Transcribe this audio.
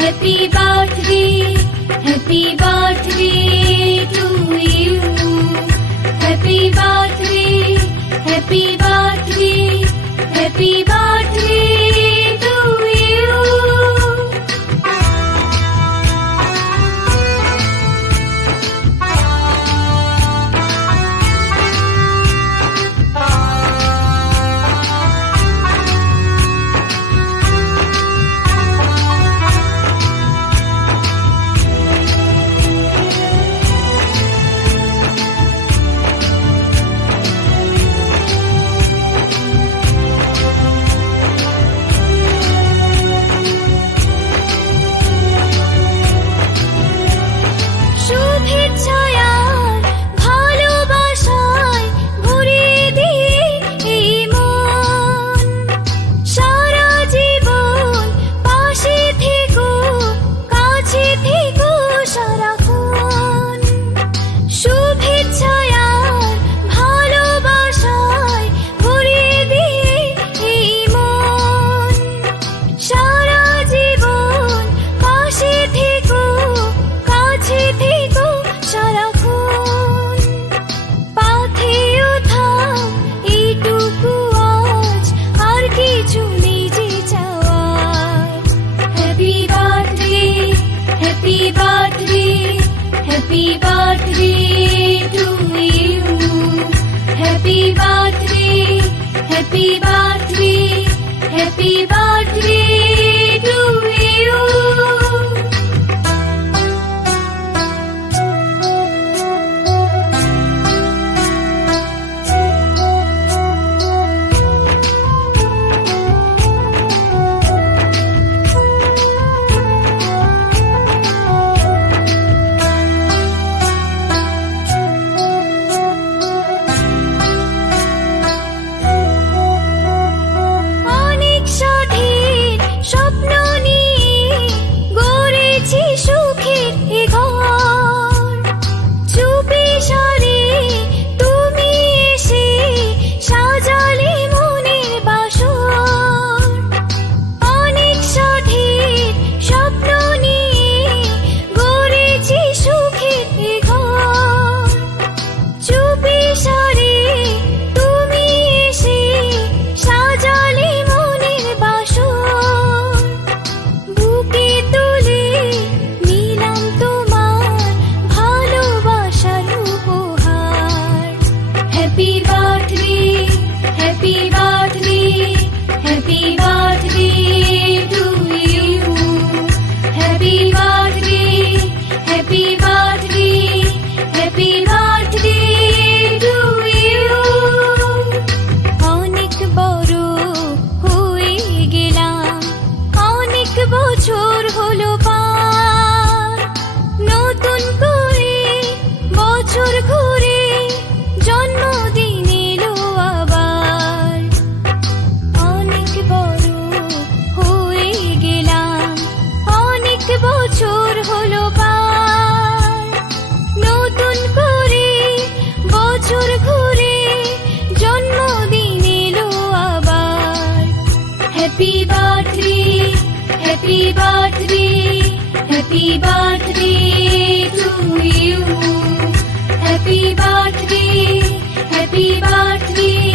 Happy birthday, happy birthday to you. Happy birthday, happy birthday, happy birthday to you. Happy birthday to you. Happy birthday, happy birthday, happy birthday to you. Happy birthday, happy birthday, happy birthday to you. Happy birthday, happy birthday, happy birthday to you. অনেক বড় হয়ে গেলাম, অনেক বছর হলো পার, নতুন করে বছর ঘুরে জন্মদিন এলো আবার। অনেক বড় হয়ে গেলাম, অনেক বছর হলো পার, নতুন করে বছর ঘুরে জন্মদিন এলো আবার। Happy birthday, happy birthday, happy birthday to you. Happy birthday, happy birthday,